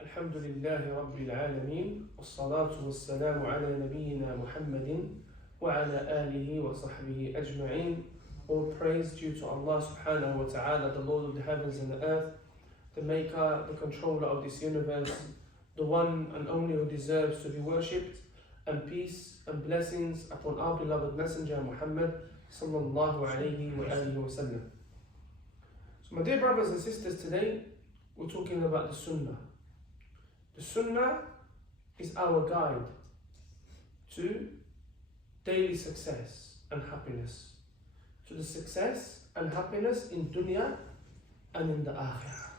الحمد لله رب العالمين والصلاة والسلام على نبينا محمد وعلى آله وصحبه أجمعين. All praise due to Allah subhanahu wa ta'ala, the Lord of the heavens and the earth, the maker, the controller of this universe, the one and only who deserves to be worshipped, and peace and blessings upon our beloved messenger Muhammad sallallahu alayhi wa alihi wa sallam. So my dear brothers and sisters, today we're talking about the Sunnah. The Sunnah is our guide to daily success and happiness, to the success and happiness in dunya and in the akhirah.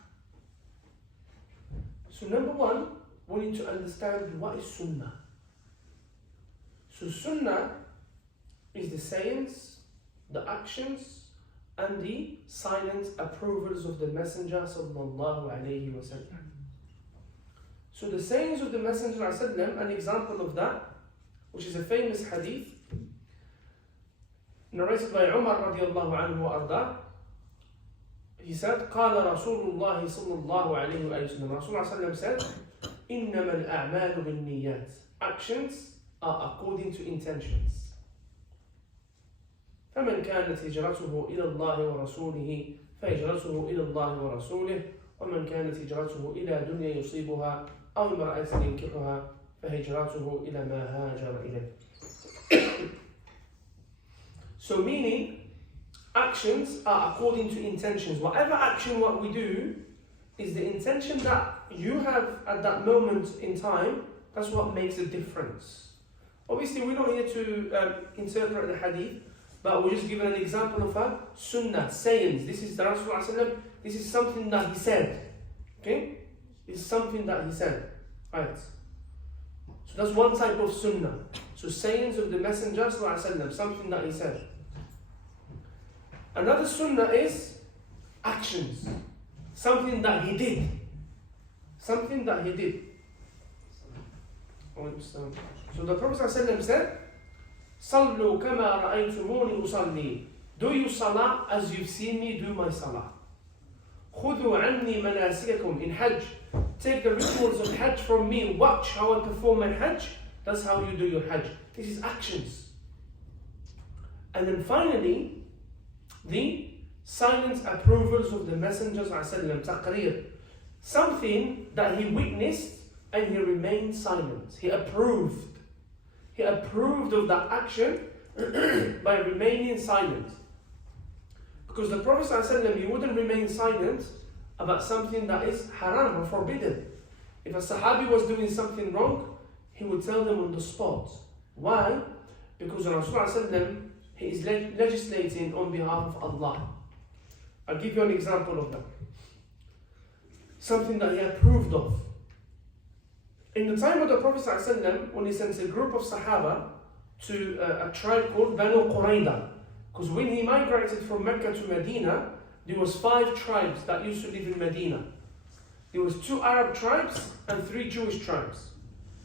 So number one, we need to understand what is Sunnah. So Sunnah is the sayings, the actions, and the silent approvals of the Messenger sallallahu alayhi wa sallam. So the sayings of the Messenger sallallahu alayhi wa sallam, an example of that, which is a famous hadith, narrated by Umar radiallahu anhu wa arda. He said, قال رسول الله صلى الله عليه وسلم, Rasulullah sallallahu alayhi wa sallam said, إنما الأعمال بالنيات. Actions are according to intentions. فمن كانت هجرته إلى الله ورسوله فهجرته إلى الله ورسوله ومن كانت هجرته إلى دنيا يصيبها أو امرأة ينكحها فهجرته إلى ما هاجر إليه. So meaning, actions are according to intentions. Whatever action what we do is the intention that you have at that moment in time. That's what makes a difference. Obviously we're not here to interpret the hadith, but we're just giving an example of a sunnah, sayings. This is the Rasulullah, this is something that he said. Okay? It's something that he said. Right. So that's one type of sunnah. So sayings of the Messenger, something that he said. Another sunnah is actions. Something that he did. Something that he did. So the Prophet said, Sallu kama ra'aytumuni usalli. Do you salah as you've seen me do my salah. Khudhu anni manasikakum. In Hajj, take the rituals of Hajj from me. Watch how I perform my Hajj. That's how you do your Hajj. This is actions. And then finally, the silent approvals of the Messenger taqreer. Something that he witnessed and he remained silent. He approved. He approved of that action by remaining silent. Because the Prophet ﷺ, he wouldn't remain silent about something that is haram or forbidden. If a Sahabi was doing something wrong, he would tell them on the spot. Why? Because Rasulullah ﷺ, he is legislating on behalf of Allah. I'll give you an example of that. Something that he approved of. In the time of the Prophet ﷺ, when he sent a group of Sahaba to a tribe called Banu Qurayda, because when he migrated from Mecca to Medina, there was 5 tribes that used to live in Medina. There was 2 Arab tribes and 3 Jewish tribes.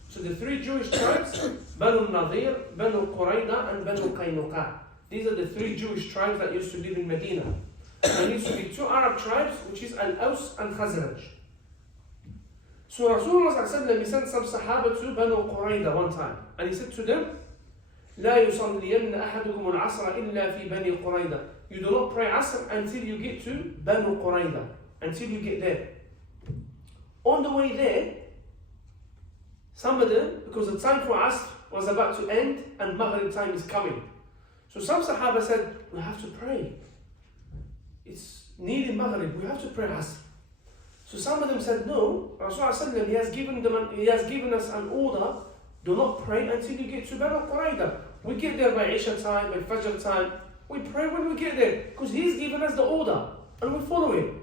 So the 3 Jewish tribes, Banu Nadir, Banu Qurayda, and Banu Qaynuqa. These are the 3 Jewish tribes that used to live in Medina. And there used to be 2 Arab tribes, which is Al-Aws and Khazraj. So Rasulullah he sent some Sahaba to Banu Qurayda one time, and he said to them, لا يصلين أحدكم العصر إلا في بني قريدة. You do not pray Asr until you get to Banu Qurayda, until you get there. On the way there, some of them, because the time for Asr was about to end and Maghrib time is coming. So some Sahaba said, we have to pray. It's nearly Maghrib, we have to pray Asr. So some of them said, no, Rasulullah he has given us an order, do not pray until you get to Banu Qurayda. We get there by Isha time, by Fajr time. We pray when we get there, because he's given us the order, and we follow him.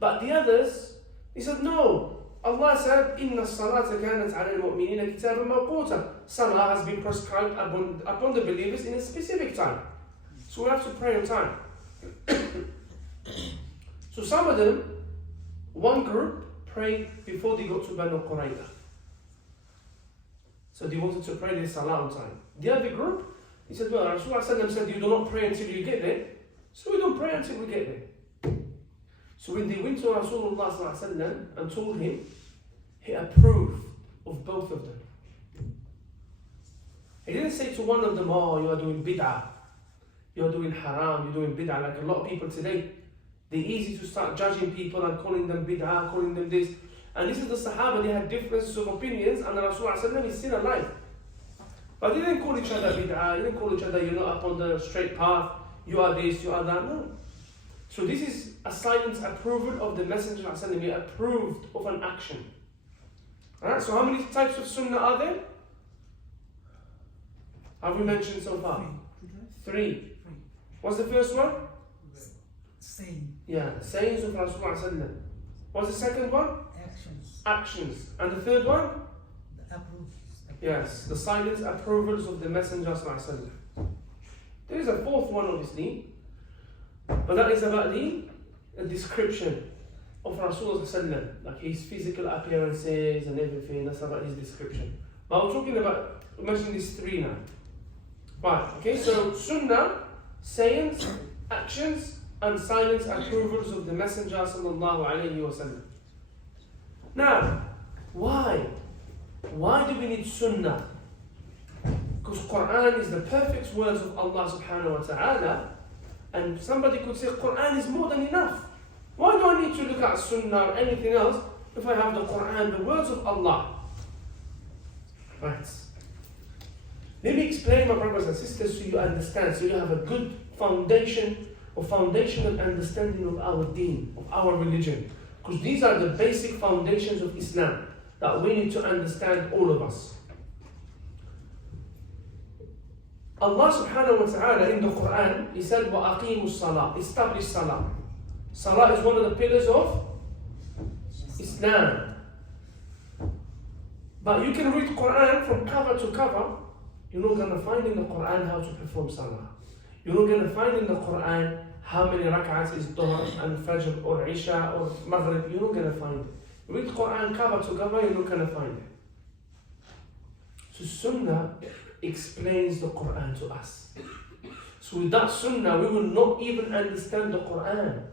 But the others, he said, no. Allah said, إِنَّ الصَّلَاةَ كَانَتْ عَلَى الْمُؤْمِنِينَ كِتَابًا مَوْقُوتًا. Salah has been prescribed upon the believers in a specific time. So we have to pray on time. So some of them, one group prayed before they got to Banu Qurayda. So they wanted to pray their salah on time. The other group, he said, well, Rasulullah said you do not pray until you get there. So we don't pray until we get there. So when they went to Rasulullah sallallahu alaihi wasallam and told him, he approved of both of them. He didn't say to one of them, oh, you are doing bid'ah, you are doing haram, you're doing bid'ah. Like a lot of people today, they're easy to start judging people and calling them bid'ah, calling them this. And this is the Sahaba, they had differences of opinions, and the Rasulullah is still alive. But they didn't call each other bid'ah, they didn't call each other, you're not up on the straight path, you are this, you are that. No. So this is a silent approval of the Messenger. He approved of an action. Alright, so how many types of sunnah are there? Have we mentioned so far? Three. What's the first one? Saying. Yeah, sayings of Rasulullah. What's the second one? Actions. Actions. And the third one? The approvals. Yes, the silent approvals of the Messenger. There is a fourth one, obviously, but that is about the description of Rasulullah, like his physical appearances and everything. That's about his description. But we're talking about, we're mentioning these three now. Right, okay, so sunnah, sayings, actions, and silent approvals of the Messenger sallallahu alayhi wasallam. Now, why? Why do we need sunnah? Because Quran is the perfect words of Allah subhanahu wa ta'ala, and somebody could say Quran is more than enough. Why do I need to look at sunnah or anything else if I have the Quran, the words of Allah? Right. Let me explain, my brothers and sisters, so you understand, so you have a good foundation or foundational understanding of our deen, of our religion. Because these are the basic foundations of Islam that we need to understand, all of us. Allah subhanahu wa ta'ala in the Quran, He said, وَأَقِيمُوا الصَّلَاةِ, establish salah. Salah is one of the pillars of Islam. But you can read Quran from cover to cover, you're not going to find in the Quran how to perform salah. You're not going to find in the Quran how many rak'ats is Dhuhr and Fajr or Isha or Maghrib. You're not going to find it. You read Quran cover to cover, you're not going to find it. So Sunnah explains the Quran to us. So without Sunnah, we will not even understand the Quran.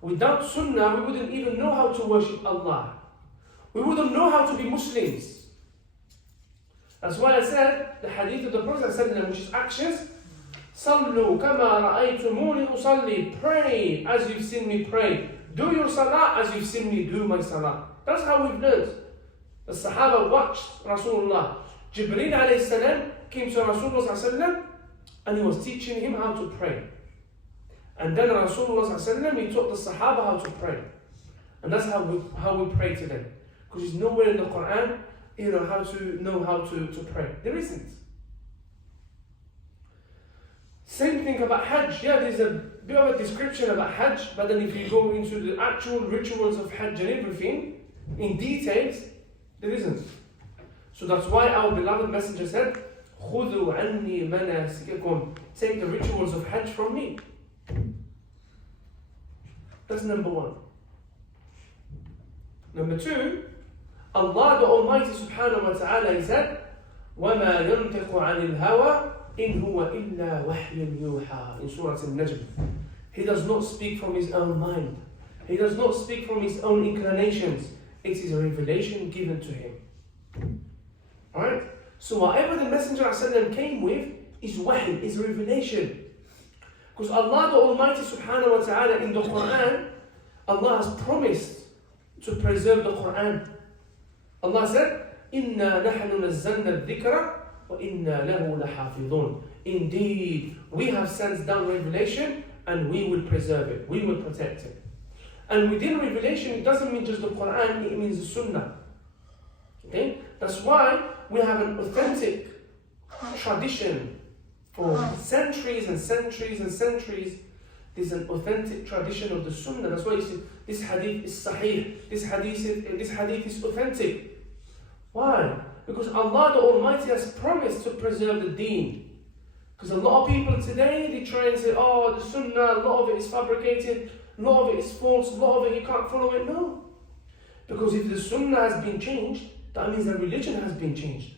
Without Sunnah, we wouldn't even know how to worship Allah. We wouldn't know how to be Muslims. That's why I said the hadith of the Prophet, which is actions. Sallu kama ra'aytumuni usalli. Pray as you've seen me pray. Do your salah as you've seen me do my salah. That's how we've learned. The Sahaba watched Rasulullah. Jibreel alayhi salam came to Rasulullah and he was teaching him how to pray. And then Rasulullah he taught the Sahaba how to pray. And that's how we pray today. Because there's nowhere in the Quran, how to pray. There isn't. Same thing about Hajj. Yeah, there's a bit of a description about Hajj, but then if you go into the actual rituals of Hajj and everything, in details, there isn't. So that's why our beloved Messenger said, خُذُوا عَنِّي مَنَاسِكَكُمْ. Take the rituals of Hajj from me. That's number one. Number two, Allah the Almighty subhanahu wa ta'ala, He said, وَمَا يَنْتِقُ عَنِ الْهَوَىٰ إِنْ هُوَ إِلَّا وَحْيٌ يُوحَىٰ in Surah Al-Najm. He does not speak from His own mind. He does not speak from His own inclinations. It is a revelation given to Him. Alright? So whatever the Messenger ﷺ came with is wahy, is revelation. Because Allah the Almighty subhanahu wa ta'ala in the Quran, Allah has promised to preserve the Quran. Allah said, إِنَّا نَحْنُ نَزَّلْنَا الذِّكْرَ وَإِنَّا لَهُ لَحَافِظُونَ. Indeed, we have sent down revelation and we will preserve it, we will protect it. And within revelation, it doesn't mean just the Quran, it means the Sunnah. Okay? That's why we have an authentic tradition for centuries and centuries and centuries. There's an authentic tradition of the Sunnah. That's why you see this hadith is sahih, this hadith is authentic. Why? Because Allah the Almighty has promised to preserve the deen. Because a lot of people today, they try and say, oh, the Sunnah, a lot of it is fabricated, a lot of it is false, a lot of it you can't follow it. No. Because if the Sunnah has been changed, that means the religion has been changed.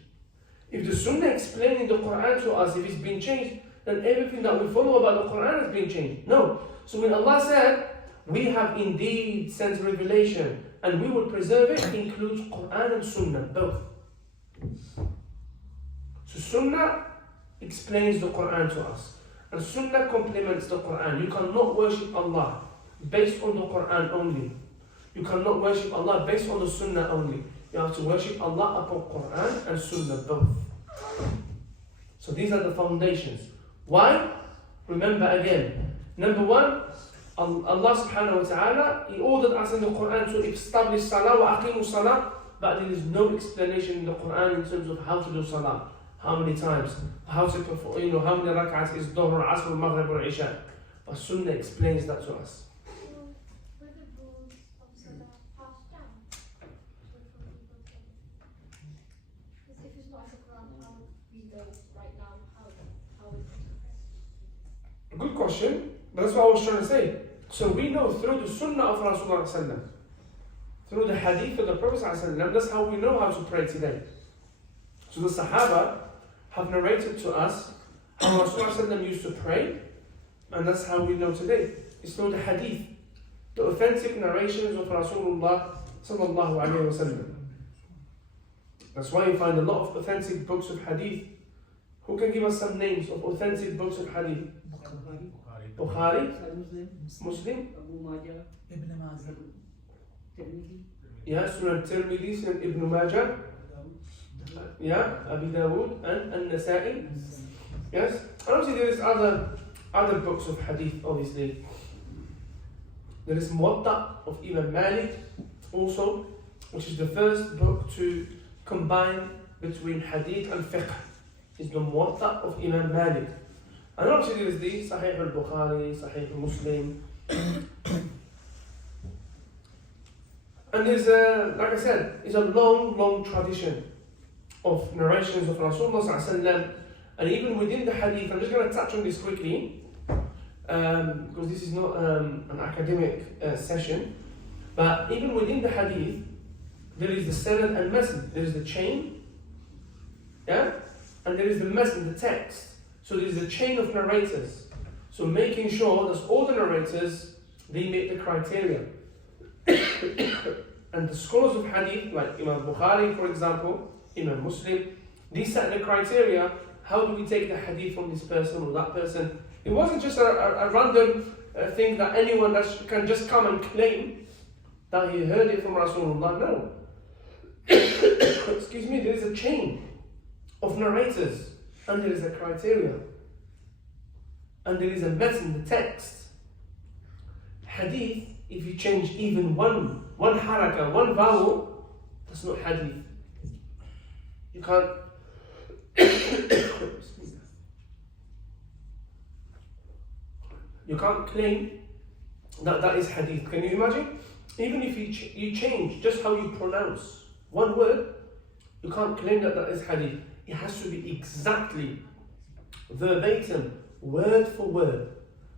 If the Sunnah explaining the Quran to us, if it's been changed, then everything that we follow about the Quran has been changed. No. So when Allah said, we have indeed sent revelation and we will preserve it includes Quran and Sunnah, both. So Sunnah explains the Quran to us, and Sunnah complements the Quran. You cannot worship Allah based on the Quran only. You cannot worship Allah based on the Sunnah only. You have to worship Allah upon Quran and Sunnah both. So these are the foundations. Why? Remember again. Number one, Allah subhanahu wa ta'ala, He ordered us in the Quran to establish salah wa aqimu salah, but there is no explanation in the Quran in terms of how to do salah, how many times, how to perform, how many rak'ahs is Dhuhr, Asr, Maghrib or Isha. But Sunnah explains that to us. Were the rules of salah passed down? Because if it's not in the Quran, how would we know right now how it's interpreted? Good question, but that's what I was trying to say. So we know through the Sunnah of Rasulullah, through the Hadith of the Prophet, that's how we know how to pray today. So the Sahaba have narrated to us how Rasulullah used to pray, and that's how we know today. It's through the Hadith, the authentic narrations of Rasulullah sallallahu alaihi wasallam. That's why you find a lot of authentic books of Hadith. Who can give us some names of authentic books of Hadith? Bukhari, Muslim, Ibn Majah, yeah, Sunan Tirmidhi, Sunan Ibn Majah, yeah, Abi Dawood, and An-Nasa'i. Yes, and obviously there is other books of Hadith. Obviously, there is Muwatta of Imam Malik, also, which is the first book to combine between Hadith and Fiqh. Is the Muwatta of Imam Malik. And obviously there is the Sahih al-Bukhari, Sahih al-Muslim. And there's like I said, it's a long tradition of narrations of Rasulullah, and even within the Hadith, I'm just going to touch on this quickly, because this is not an academic session, but even within the Hadith, there is the sanad and matn, there is the chain, yeah, and there is the matn, the text. So there is a chain of narrators. So making sure that all the narrators, they meet the criteria. And the scholars of Hadith, like Imam Bukhari, for example, Imam Muslim, they set the criteria. How do we take the Hadith from this person or that person? It wasn't just a random thing that anyone that can just come and claim that he heard it from Rasulullah. No. Excuse me, there is a chain of narrators. And there is a criteria. And there is a matn, the text. Hadith, if you change even one haraka, one vowel, that's not hadith. You can't you can't claim that is hadith. Can you imagine? Even if you change just how you pronounce one word, you can't claim that is hadith. It has to be exactly, verbatim, word for word,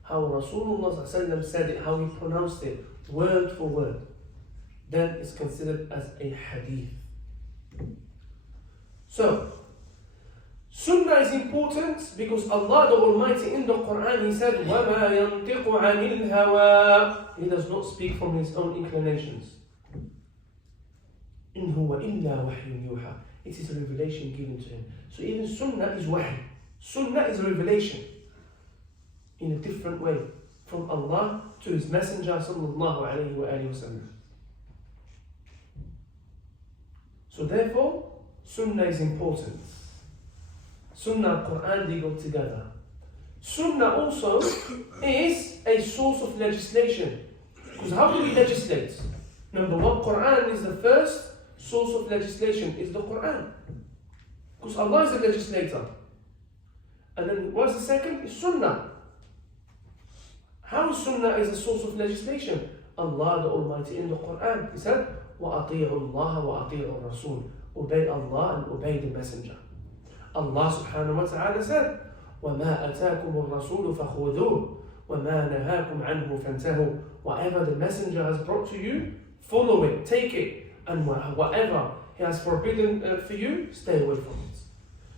how Rasulullah said it, how he pronounced it, word for word. Then it's considered as a hadith. So, Sunnah is important because Allah the Almighty in the Quran, He said, وَمَا يَنْطِقُ عَنِ الْهَوَىٰ. He does not speak from His own inclinations. إِنْ هُوَ إِلَّا وَحْيٌ يُوحَىٰ. It is a revelation given to Him. So even Sunnah is wahy. Sunnah is a revelation in a different way from Allah to His Messenger sallallahu alayhi wa sallam. So therefore, Sunnah is important. Sunnah and Quran, they go together. Sunnah also is a source of legislation. Because how do we legislate? Number one, Quran is the first source of legislation, is the Quran. Because Allah is the legislator. And then what's the second? Is Sunnah. How Sunnah is a source of legislation? Allah the Almighty in the Quran, He said, وَأَطِيعُوا اللَّهَ وَأَطِيعُوا الرَّسُولِ. Obey Allah and obey the Messenger. Allah subhanahu wa ta'ala said, وَمَا أَتَاكُمُ الرَّسُولُ فَخُذُوهُ وَمَا نَهَاكُمْ عَنْهُ فَانْتَهُوا. Whatever the Messenger has brought to you, follow it, take it. And whatever He has forbidden for you, stay away from it.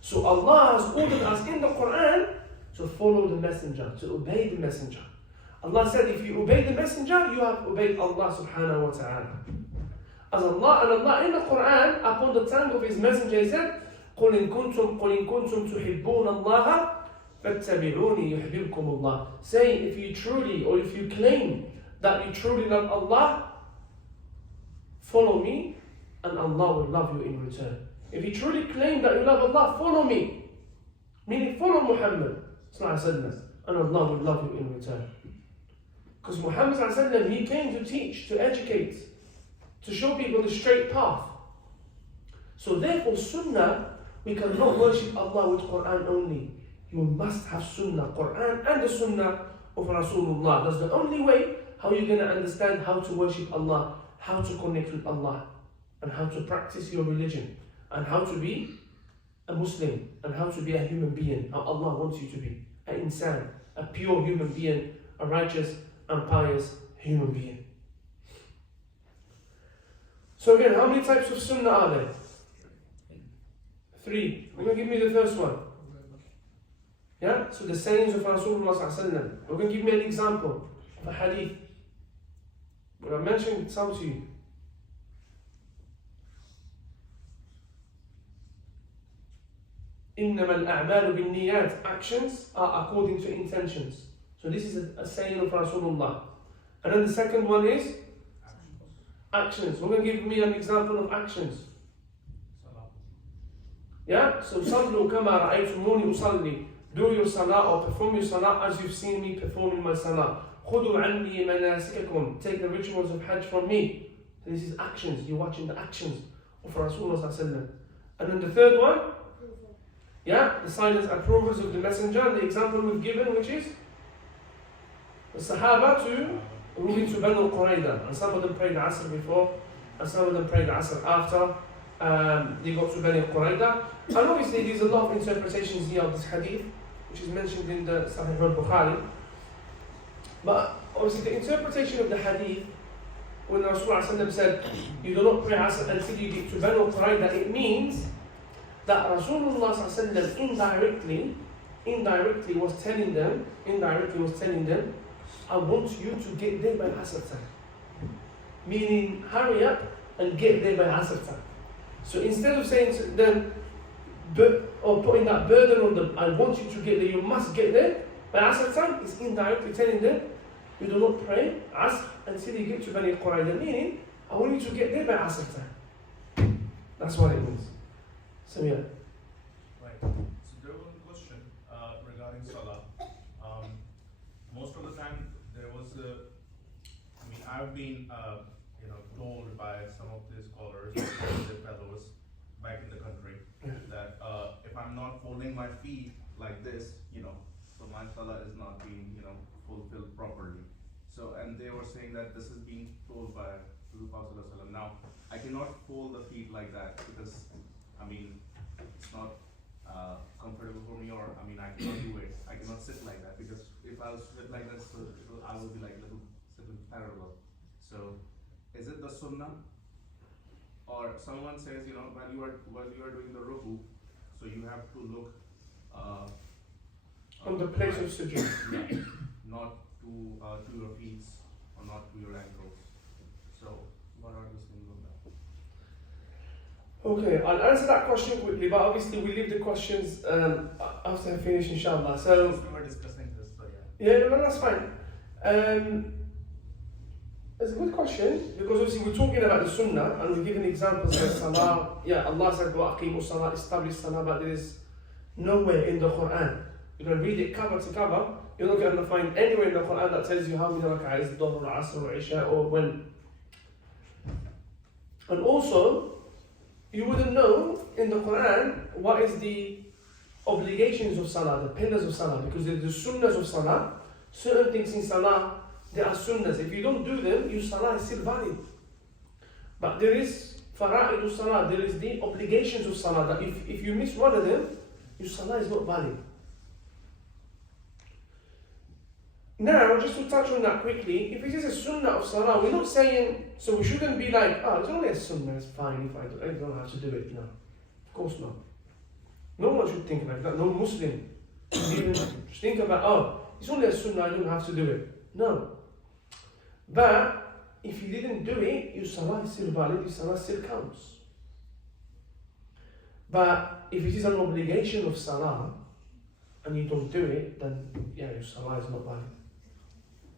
So Allah has ordered us in the Quran to follow the Messenger, to obey the Messenger. Allah said, if you obey the messenger, you have obeyed Allah subhanahu wa ta'ala. As Allah in the Quran, upon the tongue of His messenger, He said, قُلْ إِن كُنْتُمْ تُحِبُّونَ اللَّهَ فَاتَّبِعُونِي يُحْبِبْكُمُ اللَّهِ. Saying, if you truly, or if you claim that you truly love Allah, follow me, and Allah will love you in return. If you truly claim that you love Allah, follow me. Meaning, follow Muhammad, and Allah will love you in return. Because Muhammad, he came to teach, to educate, to show people the straight path. So therefore, Sunnah, we cannot worship Allah with Quran only. You must have Sunnah, Quran and the Sunnah of Rasulullah. That's the only way how you're going to understand how to worship Allah, how to connect with Allah, and how to practice your religion, and how to be a Muslim, and how to be a human being, how Allah wants you to be, an insan, a pure human being, a righteous and pious human being. So again, how many types of Sunnah are there? 3. We're going to give me the first one. Yeah? So the sayings of Rasulullah sallallahu alaihi wasallam. We're going to give me an example of a hadith. Well, I mentioned some to you. إِنَّمَا الْأَعْمَالُ بِالنِّيَّاتِ. Actions are according to intentions. So this is a saying of Rasulullah. And then the second one is actions. We're going to give me an example of actions. Yeah? So صَلُّوا كَمَا رَأَيْتُمُونِي أُصَلِّي. Do your salah or perform your salah as you've seen me performing my salah. خُذُوا عَنِّي مَنَاسِكَكُمْ. Take the rituals of Hajj from me. So this is actions. You're watching the actions of Rasulullah sallallahu alaihi wasallam. And then the third one, yeah, the silent approvers of the messenger. The example we've given, which is the Sahaba moving to Banu Qurayda, and some of them prayed Asr before, and some of them prayed Asr after they got to Banu Qurayda. And obviously there's a lot of interpretations here of this hadith, which is mentioned in the Sahih al-Bukhari. But obviously the interpretation of the hadith, when Rasulullah said, you do not pray Asr until you get to Banu Qurayda, it means that Rasulullah indirectly was telling them, I want you to get there by Asr time. Meaning, hurry up and get there by Asr time. So instead of saying to them, or putting that burden on them, I want you to get there, you must get there by Asr time, it's indirectly telling them, you do not pray Asr until you get to Bani Qurayza. Meaning, I want you to get there by Asr time. That's what it means. So yeah. Right. So there was a question regarding Salah. Most of the time there was I've been told by some of the scholars, the fellows back in the country, that if I'm not folding my feet like this, so my Salah is not being fulfilled properly. So, and they were saying that this is being told by Rasulullah. Now, I cannot fold the feet like that because it's not comfortable for me, or I cannot do it. I cannot sit like that because if I was sit like this, I will be like little parallel. So, is it the Sunnah, or someone says while you are doing the ruku, so you have to look on the place of sujood, not to your feet or not to your ankles. So, what are the things on that? Okay, I'll answer that question quickly, but obviously we leave the questions after I finish, inshallah. So we were discussing this, so yeah, no, that's fine. It's a good question, because obviously we're talking about the Sunnah, and we're giving examples of Salah. Yeah, Allah said, وَأَقِيمُوا الصَّلَاةَ, establish Salah, but there is nowhere in the Quran. You can read it cover to cover, you're not going to find anywhere in the Quran that tells you how many rak'ah is Dhuhr, Asr, or Isha, or when. And also, you wouldn't know in the Quran what is the obligations of Salah, the pillars of Salah, because there's the Sunnahs of Salah. Certain things in Salah, there are Sunnahs. If you don't do them, your Salah is still valid. But there is Fara'id of Salah, there is the obligations of Salah, that if you miss one of them, your Salah is not valid. Now, just to touch on that quickly, if it is a Sunnah of Salah, we're not saying, so we shouldn't be like, it's only a Sunnah, it's fine if I don't have to do it. No, of course not. No one should think like that, no Muslim should even just think about, it's only a Sunnah, I don't have to do it. No. But if you didn't do it, your salah is still valid, your salah still counts. But if it is an obligation of salah and you don't do it, then yeah, your salah is not valid.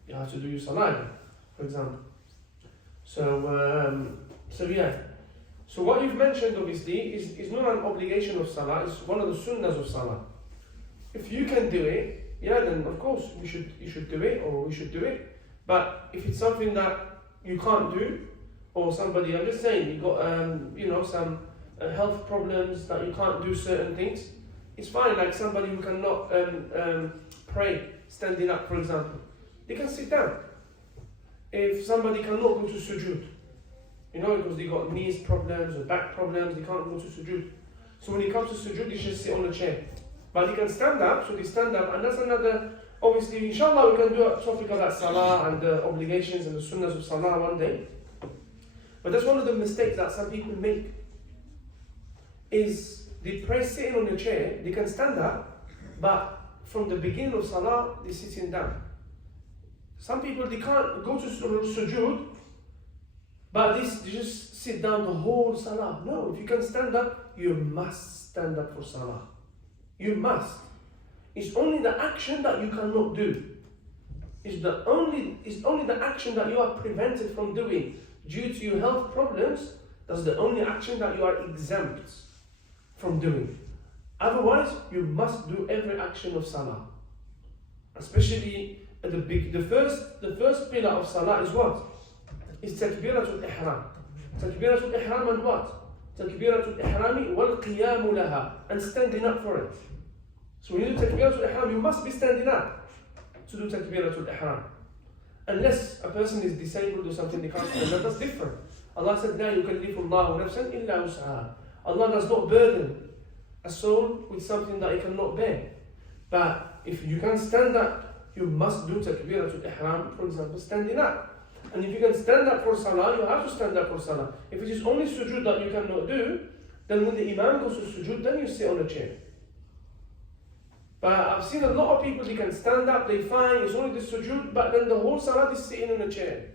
You have to do your salah again, for example. So yeah. So what you've mentioned obviously is not an obligation of salah, it's one of the sunnahs of salah. If you can do it, yeah, then of course you should do it, or we should do it. But if it's something that you can't do, or somebody, I'm just saying, you got some health problems that you can't do certain things, it's fine. Like somebody who cannot pray standing up, for example, they can sit down. If somebody cannot go to sujood, because they got knees problems or back problems, they can't go to sujood. So when it comes to sujood, they should sit on a chair. But they can stand up, so they stand up, and that's another. Obviously, inshallah, we can do a topic about salah and the obligations and the sunnahs of salah one day. But that's one of the mistakes that some people make. Is they pray sitting on a chair, they can stand up, but from the beginning of salah, they're sitting down. Some people, they can't go to sujood, but they just sit down the whole salah. No, if you can stand up, you must stand up for salah. You must. It's only the action that you cannot do. It's only the action that you are prevented from doing due to your health problems. That's the only action that you are exempt from doing. Otherwise, you must do every action of salah. Especially at the first pillar of salah is what? Is takbiratul ihram. Takbiratul ihram and what? Takbiratul ihrami wal qiyamu laha, and standing up for it. So when you do takbiratul ihram, you must be standing up to do takbiratul ihram. Unless a person is disabled or something, they can't stand up, that's different. Allah said, لا يكلف الله نفسا إلا وسعها. Allah does not burden a soul with something that it cannot bear. But if you can stand up, you must do takbiratul ihram, for example, standing up. And if you can stand up for salah, you have to stand up for salah. If it is only sujood that you cannot do, then when the imam goes to sujood, then you sit on a chair. But I've seen a lot of people, they can stand up, they fine, it's only the sujood, but then the whole salah is sitting in a chair.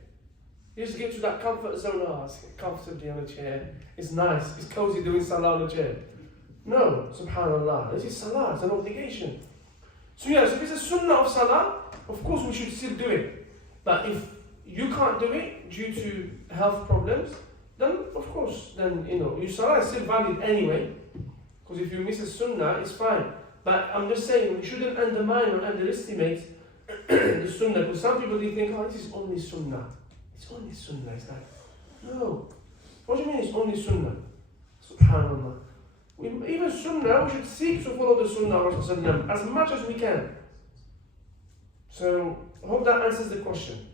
You just get to that comfort zone, sit comfortably on a chair. It's nice, it's cozy doing salah on a chair. No, subhanallah, this is salah, it's an obligation. So yeah, so if it's a sunnah of salah, of course we should still do it. But if you can't do it due to health problems, then of course, your salah is still valid anyway. Because if you miss a sunnah, it's fine. But I'm just saying, we shouldn't undermine or underestimate the sunnah. Because some people, they think, this is only sunnah. It's only sunnah. It's like, no. What do you mean it's only sunnah? Subhanallah. Even sunnah, we should seek to follow the sunnah of Rasulullah as much as we can. So, I hope that answers the question.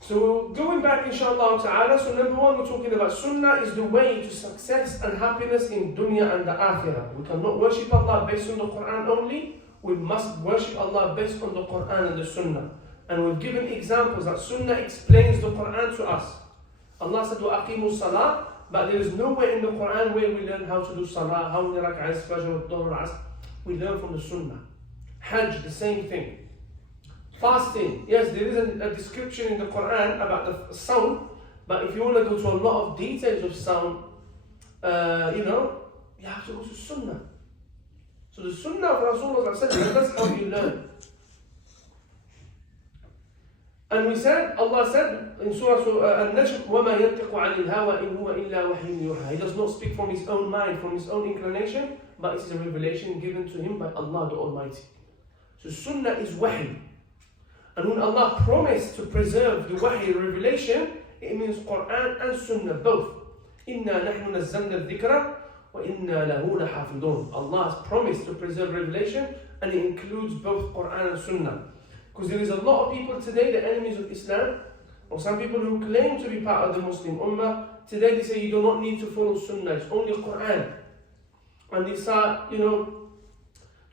So going back inshallah ta'ala, so number one, we're talking about sunnah is the way to success and happiness in dunya and the akhirah. We cannot worship Allah based on the Quran only, we must worship Allah based on the Quran and the sunnah. And we've given examples that sunnah explains the Quran to us. Allah said, وَأَقِيمُوا الصَّلَاةِ, but there is nowhere in the Quran where we learn how to do salah, how many rak'ahs, fajr, dhuhr, asr. We learn from the sunnah. Hajj, the same thing. Fasting, yes, there is a description in the Quran about the sound, but if you want to go to a lot of details of sound, you have to go to Sunnah. So the Sunnah of Rasulullah, that's how you learn. And we said, Allah said in Surah An-Najm, وَمَا يَنْتِقُ عَنِ الْهَوَىٰ إِنْ هُوَ إِلَّا وَحْيٌ يُوحَىٰ. He does not speak from his own mind, from his own inclination, but it is a revelation given to him by Allah the Almighty. So Sunnah is wahy. And when Allah promised to preserve the wahy revelation, it means Quran and Sunnah both. إِنَّا نَحْنُ نَزَّلْنَا الذِّكْرَ وَإِنَّا لَهُ لَحَافِظُونَ. Allah has promised to preserve revelation, and it includes both Quran and Sunnah. Because there is a lot of people today, the enemies of Islam, or some people who claim to be part of the Muslim Ummah, today they say you do not need to follow Sunnah, it's only Quran. And they start,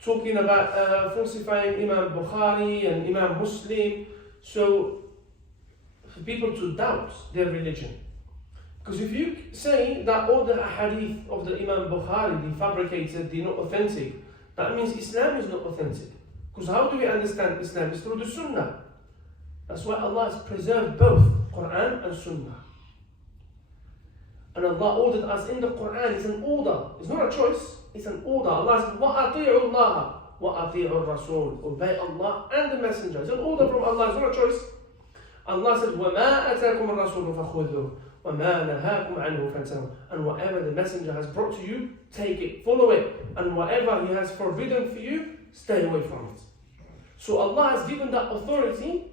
talking about falsifying Imam Bukhari and Imam Muslim, so for people to doubt their religion. Because if you say that all the ahadith of the Imam Bukhari, they fabricated, they're not authentic, that means Islam is not authentic. Because how do we understand Islam? It's through the Sunnah. That's why Allah has preserved both Quran and Sunnah. And Allah ordered us in the Quran. It's an order. It's not a choice. It's an order. Allah said, وَأَطِيعُوا اللَّهَ وَأَطِيعُوا الرَّسُولَ. Obey Allah and the Messenger. It's an order from Allah. It's not a choice. Allah said, وَمَا أَتَاكُمُ الرَّسُولُ فَخُذُوهُ وَمَا نَهَاكُمْ عَنْهُ فَانْتَهُوا. And whatever the Messenger has brought to you, take it, follow it. And whatever He has forbidden for you, stay away from it. So Allah has given that authority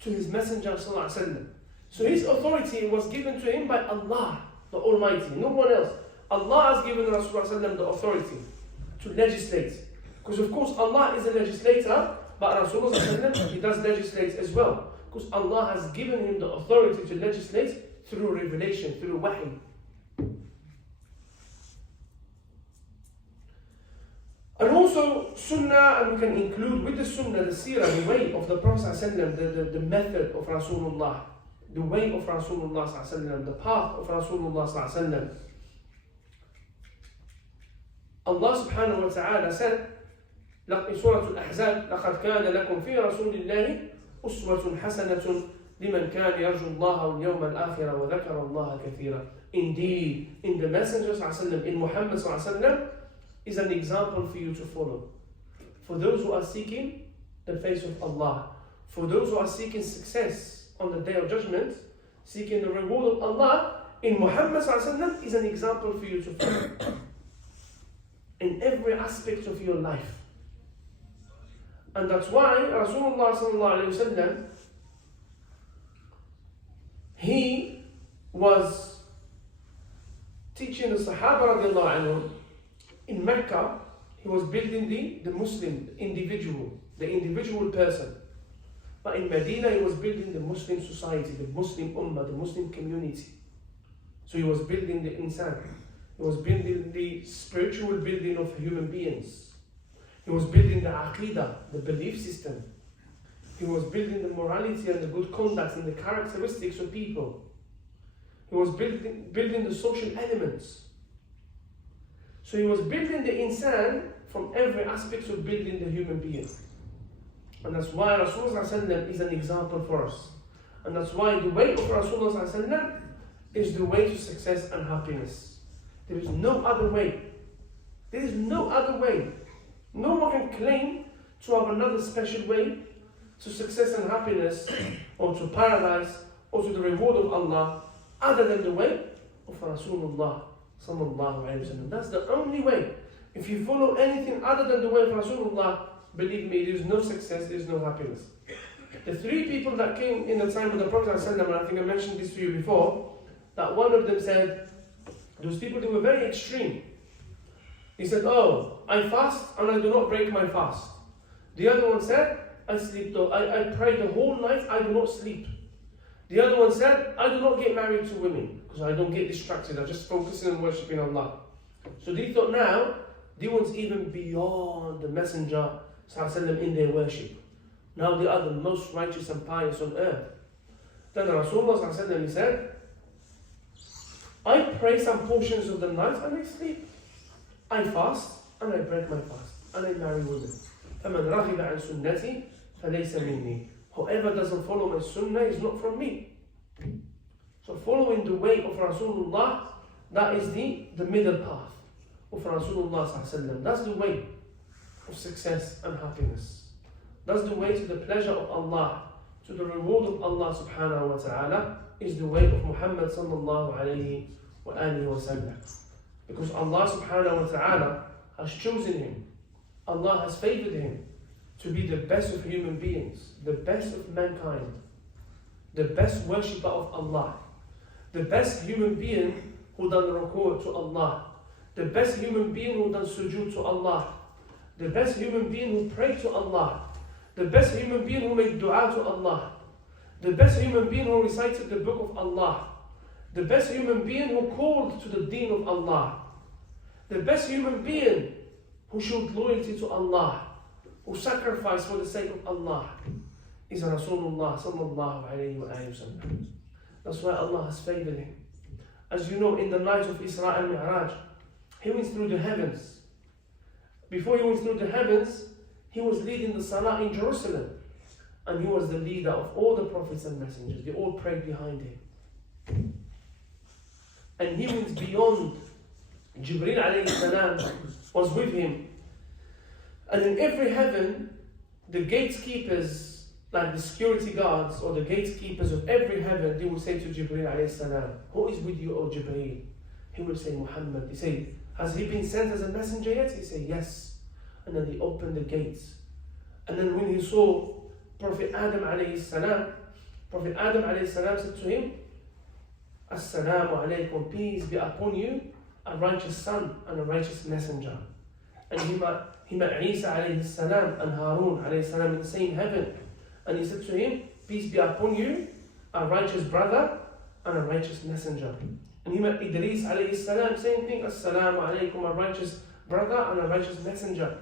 to His Messenger sallallahu alaihi wasallam. So His authority was given to Him by Allah, the Almighty, no one else. Allah has given Rasulullah sallallahu alaihi wasallam the authority to legislate. Because of course Allah is a legislator, but Rasulullah sallallahu alaihi wasallam, he does legislate as well. Because Allah has given him the authority to legislate through revelation, through wahy. And also Sunnah, and we can include with the Sunnah the seerah, the way of the Prophet ﷺ, the method of Rasulullah, the way of Rasulullah ﷺ, the path of Rasulullah ﷺ. Allah subhanahu wa ta'ala said in Surah Al-Ahzab, لَقَدْ كَانَ لَكُمْ فِي رَسُولِ اللَّهِ أُسْوَةٌ حَسَنَةٌ لِمَنْ كَانَ يَرْجُو اللَّهَ وَالْيَوْمَ الْآخِرَ وَذَكَرَ اللَّهَ كَثِيرًا. Indeed, in the Messenger ﷺ, in Muhammad ﷺ, is an example for you to follow. For those who are seeking the face of Allah, for those who are seeking success on the Day of Judgment, seeking the reward of Allah, in Muhammad ﷺ is an example for you to follow. In every aspect of your life. And that's why Rasulullah sallallahu alaihi wasallam, he was teaching the Sahaba radiallahu anhum in Mecca. He was building the Muslim, the individual person. But in Medina, he was building the Muslim society, the Muslim ummah, the Muslim community. So he was building the insan. He was building the spiritual building of human beings. He was building the aqidah, the belief system. He was building the morality and the good conduct and the characteristics of people. He was building the social elements. So he was building the insan from every aspect of building the human being. And that's why Rasulullah is an example for us. And that's why the way of Rasulullah is the way to success and happiness. There is no other way. There is no other way. No one can claim to have another special way to success and happiness, or to paradise, or to the reward of Allah, other than the way of Rasulullah sallallahu alaihi wasallam. That's the only way. If you follow anything other than the way of Rasulullah, believe me, there is no success, there is no happiness. The three people that came in the time of the Prophet ﷺ, and I think I mentioned this to you before, that one of them said, those people, they were very extreme. He said, oh, I fast and I do not break my fast. The other one said, I pray the whole night, I do not sleep. The other one said, I do not get married to women because I don't get distracted, I just focus on worshipping Allah. So they thought now, they was even beyond the Messenger ﷺ in their worship. Now they are the most righteous and pious on earth. Then Rasulullah ﷺ said, I pray some portions of the night and I sleep. I fast and I break my fast and I marry women. فَمَنْ رَغِبَ عَنْ سُنَّتِي فَلَيْسَ مِنِّي. Whoever doesn't follow my sunnah is not from me. So following the way of Rasulullah, that is the middle path of Rasulullah ﷺ. That's the way of success and happiness. That's the way to the pleasure of Allah, to the reward of Allah subhanahu wa ta'ala, is the way of Muhammad sallallahu alayhi wa alihi wa sallam. Because Allah subhanahu wa ta'ala has chosen him. Allah has favored him to be the best of human beings, the best of mankind, the best worshipper of Allah, the best human being who done ruku' to Allah, the best human being who done sujood to Allah, the best human being who prayed to Allah, the best human being who made dua to Allah, the best human being who recited the book of Allah, the best human being who called to the deen of Allah, the best human being who showed loyalty to Allah, who sacrificed for the sake of Allah, is Rasulullah sallallahu alayhi wa sallam. That's why Allah has favored him. As you know, in the night of Isra al-Mi'raj, he went through the heavens. Before he went through the heavens, He was leading the Salah in Jerusalem. And he was the leader of all the prophets and messengers. They all prayed behind him. And he went beyond. Jibreel alayhi salam was with him. And in every heaven, the gatekeepers, like the security guards or the gatekeepers of every heaven, they will say to Jibreel alayhi salam, who is with you, O Jibreel? He will say, Muhammad. He say, has he been sent as a messenger yet? He say, yes. And then he opened the gates. And then when he saw Prophet Adam alayhi salam said to him, Assalamu alaikum, peace be upon you, a righteous son and a righteous messenger. And he met Isa alayhi salam and Harun alayhi salam in the same heaven. And he said to him, peace be upon you, a righteous brother and a righteous messenger. And he met Idris alayhi salam, same thing, Assalamu alaikum, a righteous brother and a righteous messenger.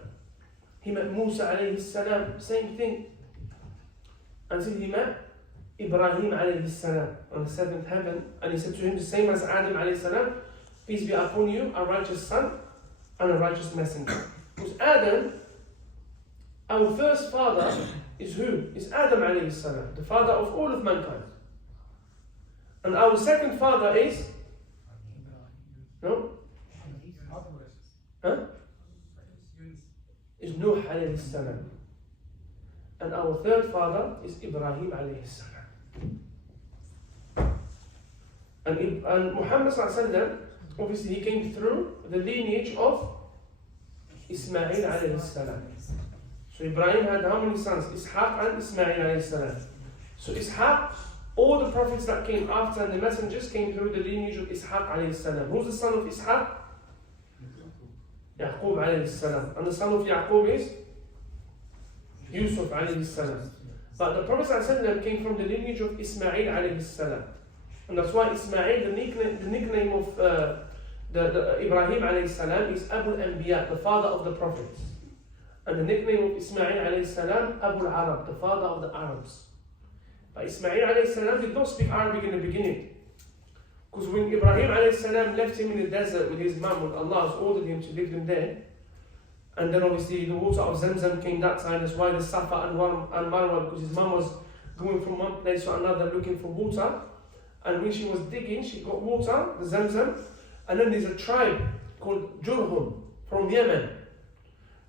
He met Musa alayhi salam, same thing. Until he met Ibrahim alayhi salam on the seventh heaven, and he said to him the same as Adam alayhi salam, peace be upon you, a righteous son and a righteous messenger. Because Adam, our first father, is who? Is Adam alayhi salam, the father of all of mankind. And our second father is? No? Huh? Is Nuh alayhi salam. And our third father is Ibrahim alayhi salam. And Muhammad sallallahu alayhi wa sallam, obviously he came through the lineage of Ismail alayhi salam. So Ibrahim had how many sons? Ishaq and Ismail alayhi salam. So Ishaq, all the prophets that came after and the messengers came through the lineage of Ishaq alayhi salam. Who's the son of Ishaq? Yaqub alayhi salam. And the son of Yaqub is Yusuf alayhi salam. But the Prophet ﷺ came from the lineage of Ismail alayhi salam. And that's why Ismail, the nickname of the Ibrahim alayhi salam is Abu al-Anbiya, the father of the prophets. And the nickname of Ismail alayhi salam, Abu al-Arab, the father of the Arabs. But Ismail alayhi salam did not speak Arabic in the beginning. Because when Ibrahim alayhi salam left him in the desert with his mum, when Allah has ordered him to leave them there, and then obviously the water of Zamzam came that time, that's why the Safa and Marwa, because his mum was going from one place to another looking for water. And when she was digging, she got water, the Zamzam, and then there's a tribe called Jurhum from Yemen.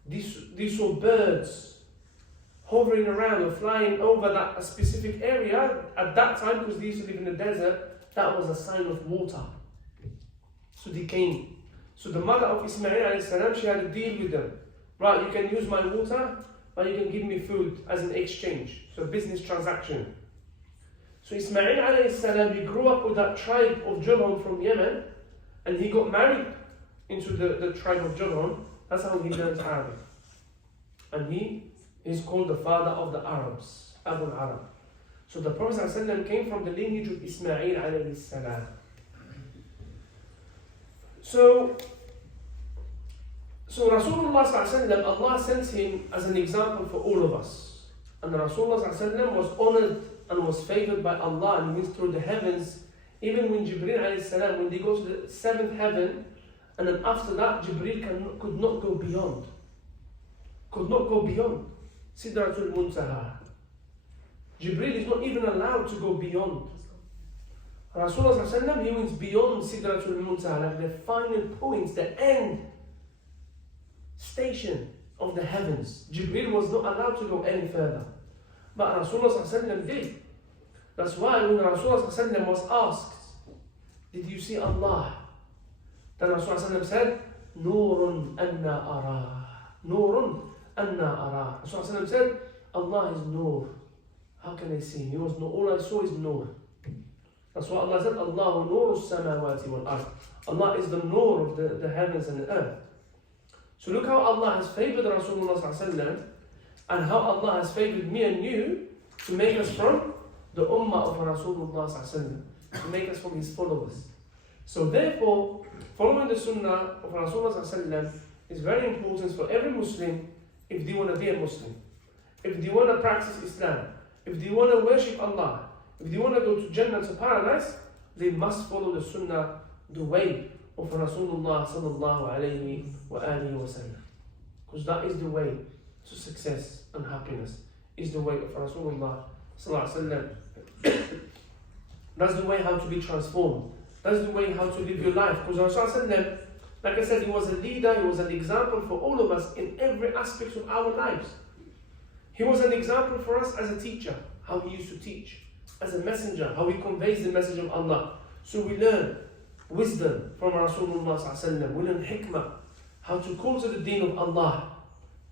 These saw birds hovering around or flying over that specific area. At that time, because they used to live in the desert, that was a sign of water. So they came. So the mother of Ismail alayhi salam, she had a deal with them. Right, you can use my water, but you can give me food as an exchange. So a business transaction. So Ismail alayhi salam, he grew up with that tribe of Jurhum from Yemen, and he got married into the tribe of Jurhum. That's how he learned Arabic. And he is called the father of the Arabs, Abu al-Arab. So the Prophet ﷺ came from the lineage of Ismail alayhi salam. So Rasulullah ﷺ, Allah sent him as an example for all of us. And Rasulullah ﷺ was honored and was favored by Allah, and he went through the heavens. Even when Jibreel alayhi salam, when they go to the seventh heaven, and then after that Jibreel could not go beyond. Could not go beyond Sidratul Muntaha. Jibreel is not even allowed to go beyond. Rasulullah ﷺ, he went beyond Sidratul Muntaha, like the final points, the end station of the heavens. Jibreel was not allowed to go any further. But Rasulullah ﷺ did. That's why when Rasulullah ﷺ was asked, did you see Allah? Then Rasulullah ﷺ said, Nurun anna ara. Nurun anna ara. Rasulullah ﷺ said, Allah is Nur. How can I see him? He was Nur. All I saw is Nur. That's why Allah said, Allahu Nuru samawati wal ard. Allah is the Nur of the heavens and the earth. So look how Allah has favored Rasulullah ﷺ, and how Allah has favored me and you to make us from the ummah of Rasulullah ﷺ, to make us from his followers. So therefore, following the sunnah of Rasulullah ﷺ is very important for every Muslim if they want to be a Muslim. If they want to practice Islam, if they want to worship Allah, if they want to go to Jannah, to paradise, they must follow the sunnah, the way of Rasulullah sallallahu alayhi wa alihi wa sallam. Because that is the way. to success and happiness is the way of Rasulullah sallallahu alaihi wasallam. That's the way how to be transformed. That's the way how to live your life. Because Rasulullah, like I said, he was a leader, he was an example for all of us in every aspect of our lives. He was an example for us as a teacher, how he used to teach, as a messenger, how he conveys the message of Allah. So we learn wisdom from Rasulullah sallallahu alaihi wasallam. We learn hikmah, how to call to the deen of Allah,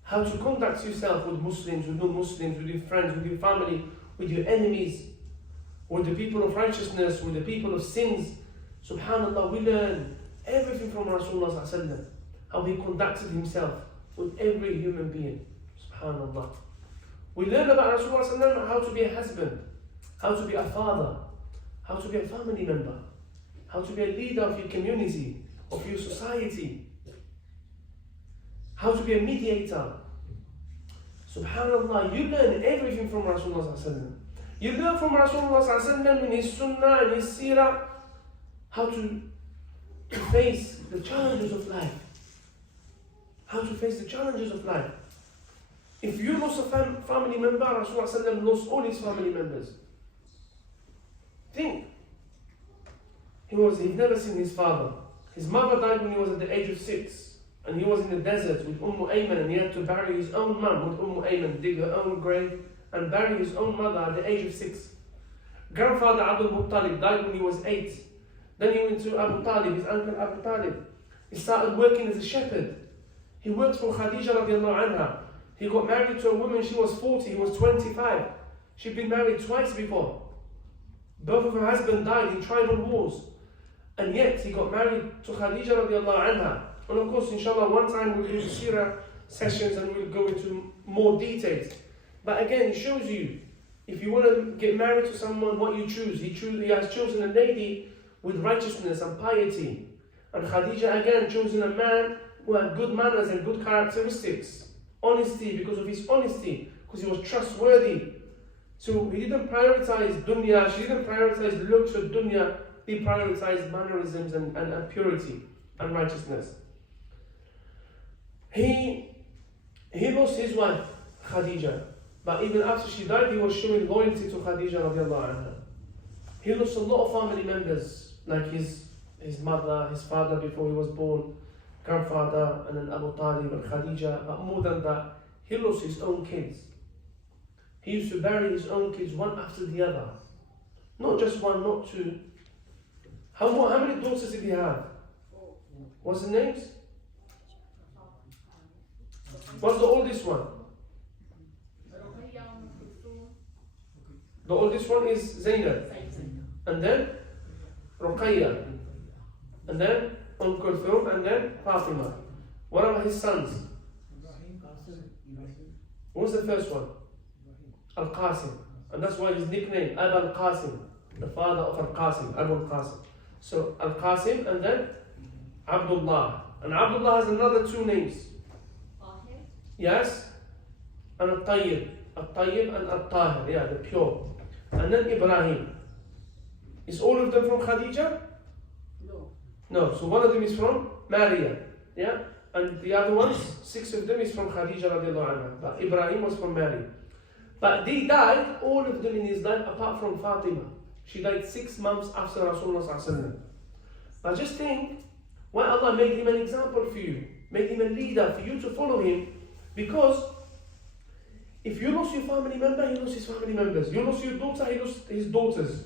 how to conduct yourself with Muslims, with non-Muslims, with your friends, with your family, with your enemies, with the people of righteousness, with the people of sins. Subhanallah, we learn everything from Rasulullah sallallahu alaihi wasallam, how he conducted himself with every human being. Subhanallah. We learn about Rasulullah sallallahu alaihi wasallam how to be a husband, how to be a father, how to be a family member, how to be a leader of your community, of your society, how to be a mediator. Subhanallah, you learn everything from Rasulullah sallallahu alaihi wasallam. You learn from Rasulullah sallallahu alaihi wasallam in his sunnah and his seerah how to face the challenges of life. How to face the challenges of life. If you lost a family member, Rasulullah sallallahu alaihi wasallam lost all his family members. Think. He'd never seen his father. His mother died when he was at the age of 6. And he was in the desert with Ayman, and he had to bury his own mum with Ayman, dig her own grave and bury his own mother at the age of 6. Grandfather Abdul Muttalib died when he was 8. Then he went to Abu Talib, his uncle Abu Talib. He started working as a shepherd. He worked for Khadija radiallahu anha. He got married to a woman, she was 40, he was 25. She'd been married twice before. Both of her husbands died in tribal wars. And yet he got married to Khadija radiallahu anha. And of course, inshallah, one time we'll do seerah sessions and we'll go into more details. But again, it shows you, if you want to get married to someone, what you choose. He has chosen a lady with righteousness and piety. And Khadija again chosen a man who had good manners and good characteristics. Honesty, because of his honesty, because he was trustworthy. So he didn't prioritize dunya, she didn't prioritize looks or dunya, he prioritized mannerisms and purity and righteousness. He lost his wife, Khadija, but even after she died, he was showing loyalty to Khadija radiallahu anha. He lost a lot of family members, like his mother, his father before he was born, grandfather, and then Abu Talib and Khadija. But more than that, he lost his own kids. He used to bury his own kids one after the other. Not just one, not two. How many daughters did he have? What's the names? What's the oldest one? The oldest one is Zainab. And then Ruqayya. And then Kulthum. And then Fatima. What about his sons? What's the first one? Al-Qasim. And that's why his nickname, Abu Al-Qasim. The father of Al-Qasim, Abu Al-Qasim. So Al-Qasim and then Abdullah. And Abdullah has another 2 names. Yes? And Al-Tayyib. Al-Tayyib and Al-Tahir. Yeah, the pure. And then Ibrahim. Is all of them from Khadija? No. So one of them is from Maria. Yeah? And the other ones, 6 of them is from Khadija radiallahu anha. But Ibrahim was from Mary. But they died, all of them in his life, apart from Fatima. She died 6 months after Rasulullah sallallahu alaihi wasallam. But just think, why Allah made him an example for you, made him a leader for you to follow him. Because if you lost your family member, he lost his family members. You lost your daughter, he lost his daughters.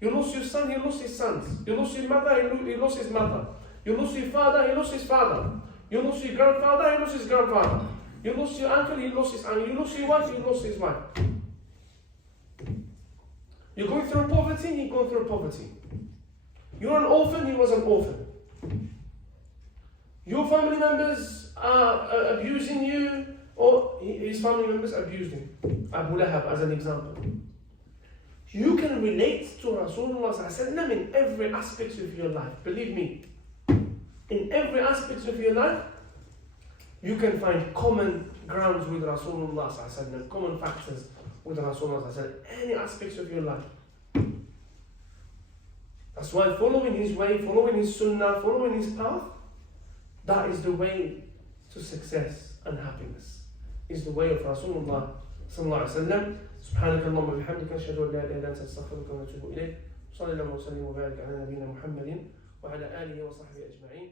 You lost your son, he lost his sons. You lost your mother, he lost his mother. You lost your father, he lost his father. You lost your grandfather, he lost his grandfather. You lost your uncle, he lost his uncle. You lost your wife, he lost his wife. You're going through poverty, he's going through poverty. You're an orphan, he was an orphan. Your family members are abusing you, or his family members abused him. Abu Lahab as an example. You can relate to Rasulullah sallallahu alaihi wasallam in every aspect of your life. Believe me. In every aspect of your life, you can find common grounds with Rasulullah sallallahu alaihi wasallam, common factors with Rasulullah sallallahu alaihi wasallam, any aspects of your life. That's why following his way, following his sunnah, following his path, that is the way to success and happiness. is the way of Rasulullah sallallahu alaihi wasallam. سبحانك اللهم وبحمدك أشهد أن لا إله إلا أنت أستغفرك وأتوب إليك. صلى الله وسلم وبارك على نبينا محمد وعلى آله وصحبه أجمعين.